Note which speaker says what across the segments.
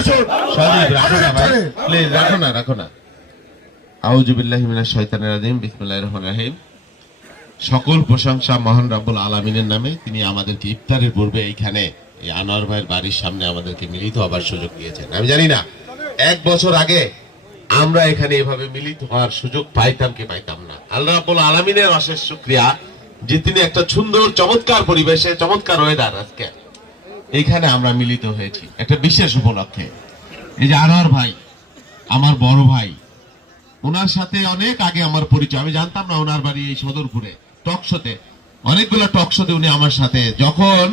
Speaker 1: আসুন
Speaker 2: সজীব রাখো না ভাই। প্লিজ রাখো না রাখো না। আউজুবিল্লাহি মিনাশ শাইতানির রাজিম বিসমিল্লাহির রহমানির রহিম। সকল প্রশংসা মহান রাব্বুল আলামিনের নামে। তিনি আমাদেরকে ইফতারের পূর্বে এইখানে এই আনোয়ার ভাইয়ের বাড়ির সামনে আমাদেরকে মিলিত হবার সুযোগ দিয়েছেন। আমি জানি না এক বছর আগে আমরা এখানে এভাবে মিলিত হওয়ার সুযোগ পাইতাম কি পাইতাম না। আল্লাহ রাব্বুল আলামিনের অশেষ শুকরিয়া যে তিনি একটা সুন্দর চমৎকার পরিবেশে চমৎকার ওয়েদার আজকে। এইখানে আমরা মিলিত হয়েছি। একটা বিশেষ উপলক্ষে। এই যে আনোয়ার ভাই, আমার বড় ভাই, ওনার সাথে অনেক আগে আমার পরিচয়। আমি জানতাম না ওনার বাড়ি এই সদরপুরে টকশোতে অনেকগুলো টকশোতে উনি আমার সাথে। যখন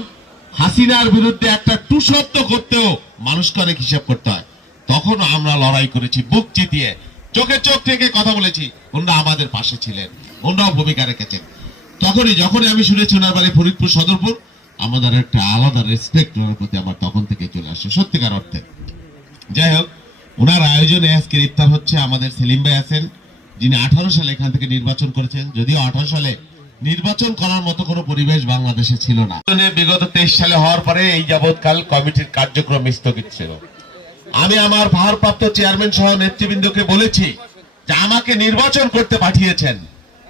Speaker 2: হাসিনার বিরুদ্ধে একটা টু করতেও মানুষকে অনেক হিসাব করতে হয়, তখন আমরা লড়াই করেছি, বুক চিতিয়ে। চোখে চোখ থেকে কথা বলেছি ওনারা আমাদের পাশে ছিলেন ওনারাও ভূমিকা রেখেছেন। তখনই, যখনই আমি শুনেছি ওনার বাড়ি ফরিদপুর সদরপুর আমাদের একটা আলাদা রেসপেক্ট ওনার প্রতি আমার তখন থেকে চলে আসে। সত্যিকার অর্থে। যাই হোক, ওনার আয়োজনে আজকের ইফতার হচ্ছে আমাদের সেলিম ভাই আছেন, যিনি আঠারো সালে এখান থেকে নির্বাচন করেছেন। যদিও আঠারো সালে নির্বাচন করার মতো কোনো পরিবেশ বাংলাদেশে ছিল না। বিগত তেইশ সালে হওয়ার পরে এই যাবৎকাল কমিটির কার্যক্রম স্থগিত ছিল। আমি আমার ভারপ্রাপ্ত চেয়ারম্যান সহ নেতৃবৃন্দকে বলেছি যে আমাকে নির্বাচন করতে পাঠিয়েছেন।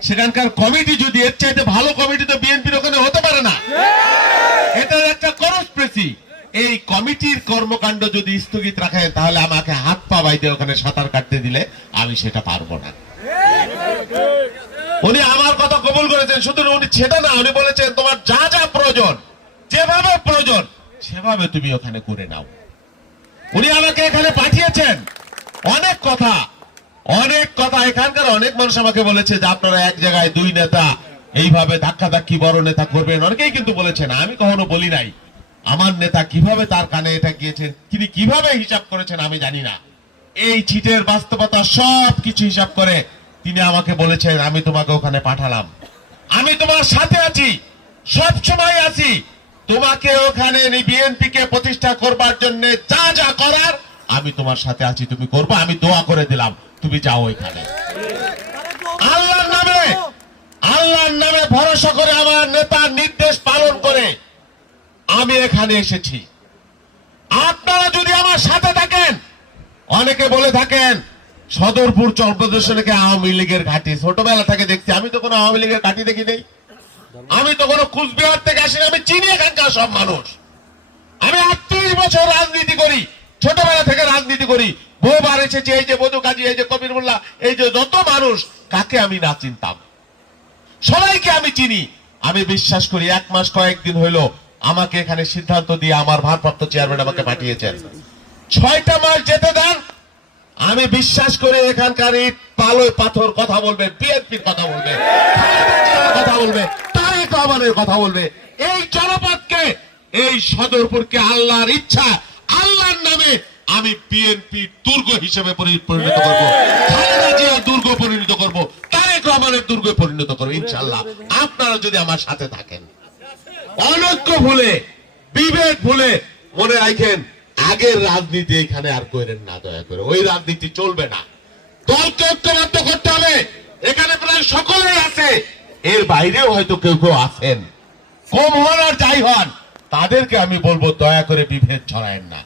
Speaker 2: সেখানকার কমিটি যদি এর চাইতে ভালো কমিটি তো বিএনপির ওখানে হতে পারে না। এটা একটা করসপ্রেসি এই কমিটির কর্মকাণ্ড যদি স্থগিত রাখেন, তাহলে আমাকে হাত পা বাইতে ওখানে সাঁতার কাটতে দিলে আমি সেটা পারব না। উনি আমার কথা কবুল করেছেন, শুধু উনি সেটা না, উনি বলেছেন, তোমার যা যা প্রয়োজন, যেভাবে প্রয়োজন, সেভাবে তুমি ওখানে করে নাও। উনি আমাকে এখানে পাঠিয়েছেন। অনেক কথা। অনেক কথা, এখানকার অনেক মানুষ আমাকে বলেছে যে আপনারা এক জায়গায় দুই নেতা এইভাবে ধাক্কা ধাক্কি বড় নেতা করবেন। অনেকেই কিন্তু বলেছেন আমি কখনো বলি নাই। আমার নেতা কীভাবে তার কানে এটা গিয়েছেন, তিনি কীভাবে হিসাব করেছেন আমি জানি না। এই ছিটের বাস্তবতা সব কিছু হিসাব করে তিনি আমাকে বলেছেন, আমি তোমাকে ওখানে পাঠালাম। আমি তোমার সাথে আছি, সব সময় আছি। তোমাকে ওখানে বিএনপি কে প্রতিষ্ঠা করবার জন্য যা যা করার, আমি তোমার সাথে আছি, তুমি করবে, আমি দোয়া করে দিলাম। তুমি যাও ওইখানে আল্লাহর নামে আল্লাহর নামে ভরসা করে আমার নেতার নির্দেশ পালন করে আমি এখানে এসেছি। আপনারা যদি আমার সাথে থাকেন, অনেকে বলে থাকেন, সদরপুর চরপ্রদর্শনকে আওয়ামী লীগের ঘাঁটি। ছোটবেলা থেকে দেখছি, আমি তো কোনো আওয়ামী লীগের ঘাঁটি দেখি নেই। আমি তো কোনো কুচবিহার থেকে আসি আমি চিনি এখানকার সব মানুষ। আমি আটত্রিশ বছর রাজনীতি করি। ছোটবেলা থেকে রাজনীতি করি। বহুবার এসেছি, এই যে বধু কাজী, এই যে কবির মোল্লা, এই যে যত মানুষ, কাকে আমি না চিনতাম? সবাইকে আমি চিনি। আমি বিশ্বাস করি এক মাস কয়েকদিন হইল আমাকে এখানে সিদ্ধান্ত দিয়ে আমার ভারপ্রাপ্ত চেয়ারম্যান আমাকে পাঠিয়েছেন। ছয়টা মাস যেতে দেন, আমি বিশ্বাস করে এখানকার ইট পালয় পাথর কথা বলবে, বিএনপির কথা বলবে কথা বলবে, তারেক রহমানের কথা বলবে। এই জনপদকে, এই সদরপুরকে আল্লাহর ইচ্ছা নামে আমি বিএনপি দুর্গ হিসেবে পরিণত করব। খালেদা জিয়ার দুর্গ পরিণত করব, তারেক রহমানের দুর্গ পরিণত করব ইনশাল্লাহ আপনারা যদি আমার সাথে থাকেন, অনৈক্য ভুলে বিবেক ভুলে মনে রাখেন, আগের রাজনীতি এখানে আর করেন না, দয়া করে। ওই রাজনীতি চলবে না। দলকে ঐক্যবদ্ধ করতে হবে। এখানে প্রায় সকলেই আছে। এর বাইরেও হয়তো কেউ কেউ আছেন। কম হন আর যাই হন, তাদেরকে আমি বলব, দয়া করে বিভেদ ছড়ায়েন না।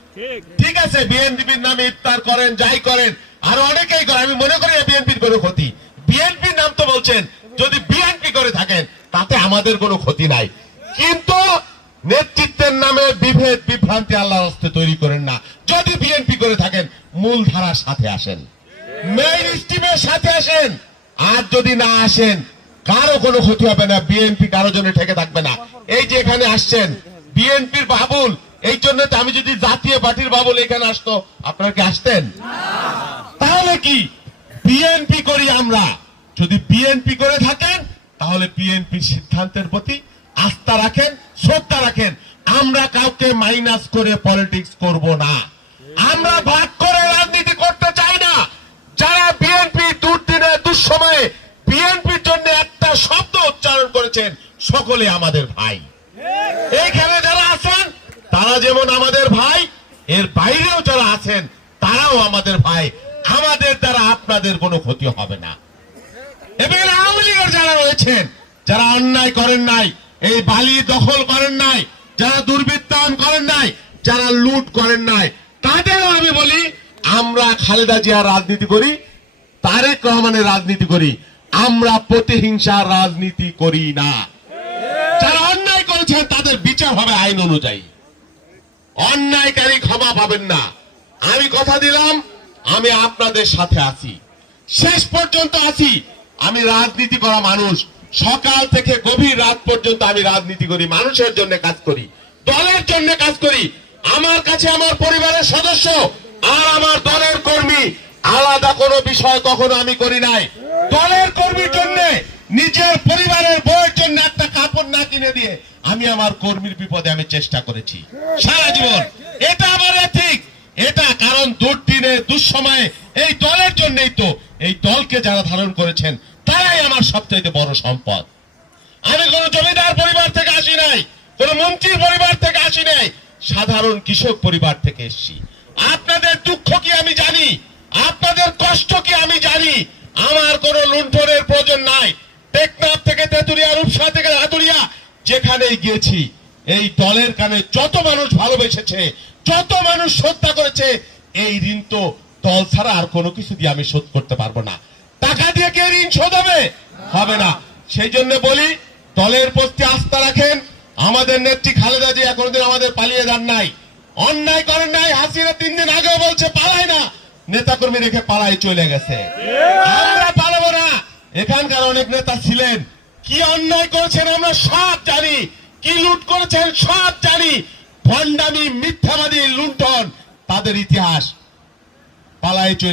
Speaker 2: ঠিক আছে বিএনপির নামে ইফতার করেন, যাই করেন। আর অনেকেই করেন আমি মনে করি বিএনপির কোনো ক্ষতি। বিএনপির নাম তো বলছেন, যদি বিএনপি করে থাকেন, তাতে আমাদের কোনো ক্ষতি নাই। কিন্তু নেতৃত্বের নামে বিভেদ, বিভ্রান্তি আল্লাহর হস্তে তৈরি করেন না। যদি বিএনপি করে থাকেন মূল ধারার সাথে আসেন। মেইন স্ট্রিমের সাথে আসেন। আর যদি না আসেন, কারও কোনো ক্ষতি হবে না। বিএনপি কারও জন্য ঠেকে থাকবে না। এই যে এখানে আসছেন বিএনপির বাবুল এই জন্য আমি যদি জাতীয় পার্টির বাবুল এখানে আসতো, আপনারা কি আসতেন? তাহলে কি? বিএনপি করি আমরা। যদি বিএনপি করে থাকেন, তাহলে বিএনপির সিদ্ধান্তের প্রতি আস্থা রাখেন, শ্রদ্ধা রাখেন। আমরা কাউকে মাইনাস করে পলিটিক্স করব না। আমরা ভাগ করে রাজনীতি করতে চাই না। যারা বিএনপি দুর্দিনে, দুঃসময়ে বিএনপির জন্য একটা শব্দ উচ্চারণ করেছেন, সকলে আমাদের ভাই। এইখানে তারা যেমন আমাদের ভাই, এর বাইরেও যারা আছেন, তারাও আমাদের ভাই। আমাদের দ্বারা আপনাদের কোনো ক্ষতি হবে না। এবং আওয়ামী লীগের যারা রয়েছেন, যারা অন্যায় করেন নাই, এই বালি দখল করেন নাই, যারা দুর্বৃত্তায়ন করেন নাই, যারা লুট করেন নাই, তাদেরও আমি বলি, আমরা খালেদা জিয়ার রাজনীতি করি, তারেক রহমানের রাজনীতি করি, আমরা প্রতিহিংসার রাজনীতি করি না। যারা অন্যায় করেছেন, তাদের বিচার হবে আইন অনুযায়ী। অন্যায়কারী ক্ষমা পাবেন না। আমি কথা দিলাম, আমি আপনাদের সাথে আছি। শেষ পর্যন্ত আছি। আমি রাজনীতি করা মানুষ। সকাল থেকে গভীর রাত পর্যন্ত আমি রাজনীতি করি, মানুষের জন্য কাজ করি, দলের জন্য কাজ করি। আমার কাছে আমার পরিবারের সদস্য আর আমার দলের কর্মী, আলাদা কোনো বিষয় কখনো আমি করি নাই। দলের কর্মীর জন্য, নিজের পরিবারের বউয়ের জন্য একটা কাপড় না কিনে দিয়ে আমি আমার কর্মীর বিপদে আমি চেষ্টা করেছি। সারা জীবন। এটা আমার ঠিক এটা কারণ দুর্দিনে, দুঃসময়ে এই দলের জন্যই তো এই দলকে যারা ধারণ করেছেন, তারাই আমার সবচাইতে বড় সম্পদ। আমি কোন জমিদার পরিবার থেকে আসি নাই, কোন মন্ত্রীর পরিবার থেকে আসি নাই, সাধারণ কৃষক পরিবার থেকে এসেছি। আপনাদের দুঃখ কি আমি জানি? আপনাদের কষ্ট কি আমি জানি? আমার কোন লুণ্ঠনের প্রয়োজন নাই। টেকনাফ থেকে তেতুরিয়া রূপসা থেকে হাতুরিয়া যেখানেই গিয়েছি, এই দলের কানে যত মানুষ ভালোবেসেছে, যত মানুষ শ্রদ্ধা করেছে, এই ঋণ তো দল ছাড়া আর কোনো কিছু দিয়ে আমি শোধ করতে পারব না। টাকা দিয়ে কে ঋণ শোধ হবে? হবে না। সেই জন্য বলি, দলের প্রতি আস্থা রাখেন। আমাদের নেত্রী খালেদা জিয়া কোনোদিন আমাদের পালিয়ে যান নাই। অন্যায় করেন নাই, হাসিনা তিন দিন আগেও বলছে, পালায় না। নেতাকর্মী রেখে পালায় চলে গেছে। আমরা পালাবো না। এখানকার অনেক নেতা ছিলেন। কি অন্যায় করেছেন আমরা সব জানি, কি লুট করেছেন সব জানি। ভণ্ডামি, মিথ্যাবাদী, লুণ্ঠন, তাদের ইতিহাস পালায় চলে